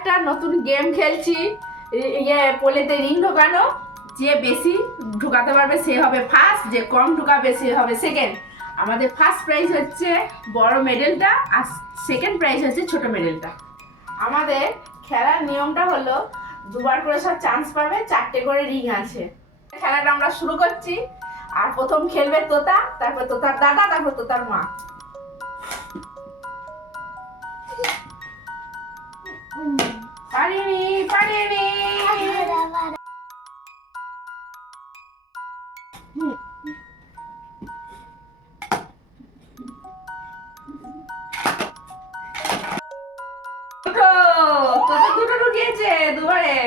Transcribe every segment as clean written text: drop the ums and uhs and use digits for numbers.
একটা নতুন গেম খেলছি, পোলেতে রিং ঢোকানো। যে বেশি ঢুকাতে পারবে সে হবে ফার্স্ট, যে কম ঢুকাবে সে হবে সেকেন্ড। আমাদের ফার্স্ট প্রাইজ হচ্ছে বড় মেডেলটা, আর সেকেন্ড প্রাইজ হচ্ছে ছোট মেডেলটা। আমাদের খেলার নিয়মটা হলো দুবার করে সব চান্স পাবে, 4টে করে রিং আছে। খেলাটা আমরা শুরু করছি। আর প্রথম খেলবে তোতা, তারপর তোতার দাদা, তারপর তোতার মা। পারিনি পারিনি। দুটো ঢুকিয়েছে দুবারে।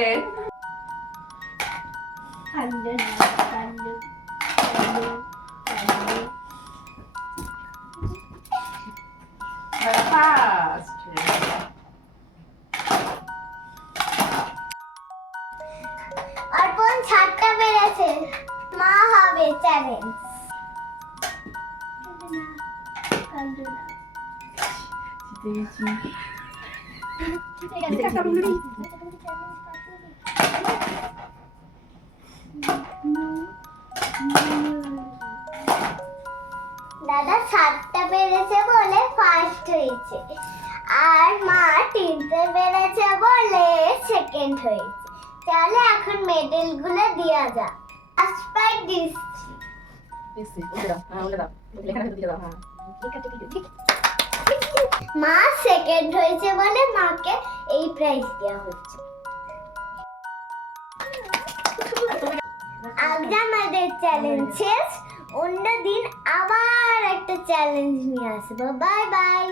অর্পণ 7টা পেরেছে, মা হবে চ্যালেঞ্জ। দাদা 7টা পেরেছে বলে ফার্স্ট হয়েছে, আর মা 3টে পেরেছে বলে সেকেন্ড হয়েছে। তাহলে এখন মেডেল গুলো দেওয়া যাক। ফার্স্ট প্রাইজ দিচ্ছি। মা সেকেন্ড হয়েছে বলে মাকে এই প্রাইজ দেওয়া হচ্ছে। আজ আমাদের চ্যালেঞ্জ শেষ, অন্যদিন আবার একটা চ্যালেঞ্জ নিয়ে আসবো। Bye bye.